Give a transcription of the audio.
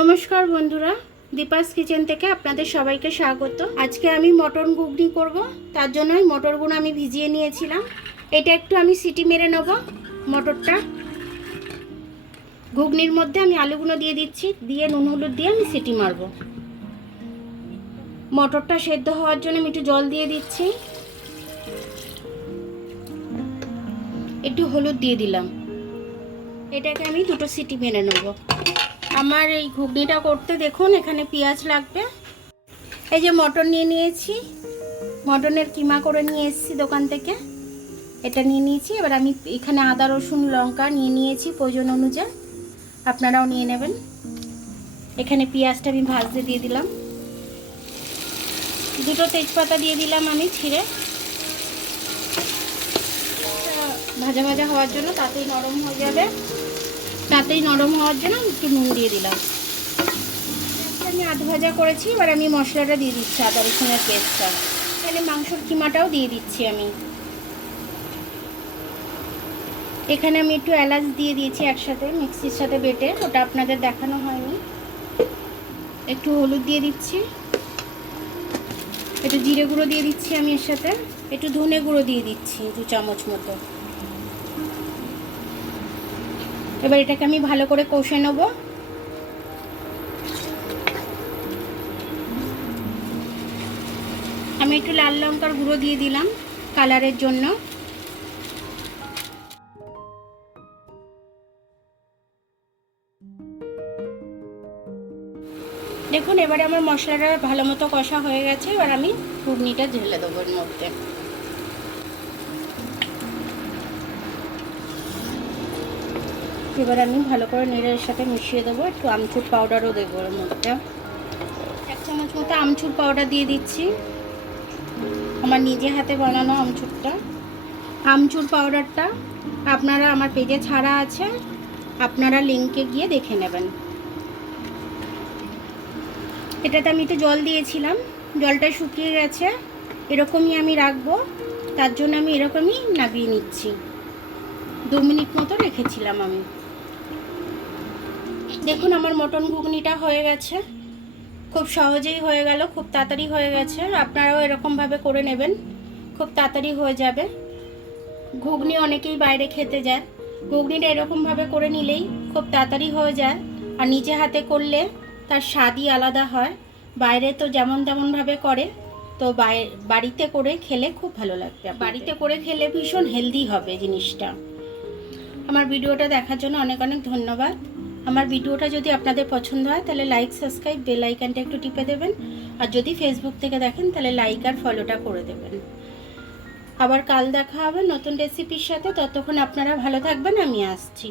নমস্কার বন্ধুরা, দীপাস কিচেন থেকে আপনাদের সবাইকে স্বাগত। আজকে আমি মটর ঘুগনি করব। তার জন্য মটরগুলো আমি ভিজিয়ে নিয়েছিলাম। এটা একটু আমি সিটি মেরে নেব। মটরটা ঘুগনির মধ্যে আমি আলুগুলো দিয়ে দিচ্ছি, দিয়ে নুন হলুদ দিয়ে আমি সিটি মারব। মটরটা সেদ্ধ হওয়ার জন্য আমি একটু জল দিয়ে দিচ্ছি, একটু হলুদ দিয়ে দিলাম। এটাকে আমি দুটো সিটি মেরে নেব। আমার এই ঘুগনিটা করতে দেখুন এখানে পেঁয়াজ লাগবে। এই যে মটর নিয়ে নিয়েছি, মটনের কিমা করে নিয়ে এসেছি দোকান থেকে, এটা নিয়ে নিয়েছি। এবার আমি এখানে আদা রসুন লঙ্কা নিয়ে নিয়েছি, প্রয়োজন অনুযায়ী আপনারাও নিয়ে নেবেন। এখানে পেঁয়াজটা আমি ভাজতে দিয়ে দিলাম, দুটো তেজপাতা দিয়ে দিলাম আমি ছিঁড়ে, ভাজা ভাজা হওয়ার জন্য, তাতেই নরম হয়ে যাবে। তাতেই নরম হওয়ার জন্য একটু নুন দিয়ে দিলাম। আমি আধ ভাজা করেছি। এবার আমি মশলাটা দিয়ে দিচ্ছি, আদা রসুনের পেস্টটা। এখানে মাংসর কিমাটাও দিয়ে দিচ্ছি আমি। এখানে আমি একটু এলাচ দিয়ে দিয়েছি একসাথে মিক্সির সাথে বেটে, ওটা আপনাদের দেখানো হয়নি। একটু হলুদ দিয়ে দিচ্ছি, একটু জিরে গুঁড়ো দিয়ে দিচ্ছি আমি এর সাথে, একটু ধনে গুঁড়ো দিয়ে দিচ্ছি 2 চামচ মতো। এবার এটাকে আমি ভালো করে কষে নেব। আমি একটু লাল লঙ্কার গুঁড়ো দিয়ে দিলাম কালারের জন্য। দেখুন এবারে আমার মশলাটা ভালো মতো কষা হয়ে গেছে। এবার আমি ঘুগনিটা ঢেলে দেবো এর মধ্যে। এবার আমি ভালো করে নেড়ের সাথে মিশিয়ে দেবো। একটু আমচুর পাউডারও দেবো এর মধ্যে, 1 চামচ মতো আমচুর পাউডার দিয়ে দিচ্ছি। আমার নিজে হাতে বানানো আমচুরটা। আমচুর পাউডারটা আপনারা আমার পেজে ছাড়া আছে, আপনারা লিঙ্কে গিয়ে দেখে নেবেন। এটাতে আমি একটু জল দিয়েছিলাম, জলটা শুকিয়ে গেছে। এরকমই আমি রাখবো, তার জন্য আমি এরকমই নাবিয়ে নিচ্ছি। 2 মিনিট মতো রেখেছিলাম আমি। দেখুন আমার মটন ঘুগনিটা হয়ে গেছে, খুব সহজেই হয়ে গেল, খুব তাড়াতাড়ি হয়ে গেছে। আপনারাও এরকমভাবে করে নেবেন, খুব তাড়াতাড়ি হয়ে যাবে। ঘুগনি অনেকেই বাইরে খেতে যায়, ঘুগনিটা এরকমভাবে করে নিলেই খুব তাড়াতাড়ি হয়ে যায়। আর নিজে হাতে করলে তার স্বাদই আলাদা হয়। বাইরে তো যেমন তেমনভাবে করে, তো বাড়িতে করে খেলে খুব ভালো লাগবে। বাড়িতে করে খেলে ভীষণ হেলদি হবে জিনিসটা। আমার ভিডিওটা দেখার জন্য অনেক অনেক ধন্যবাদ। আমার ভিডিওটা যদি আপনাদের পছন্দ হয় তাহলে লাইক, সাবস্ক্রাইব, বেল আইকনটা একটু টিপে দেবেন। আর যদি ফেসবুক থেকে দেখেন তাহলে লাইক আর ফলোটা করে দেবেন। আবার কাল দেখা হবে নতুন রেসিপির সাথে। ততক্ষণ আপনারা ভালো থাকবেন, আমি আসছি।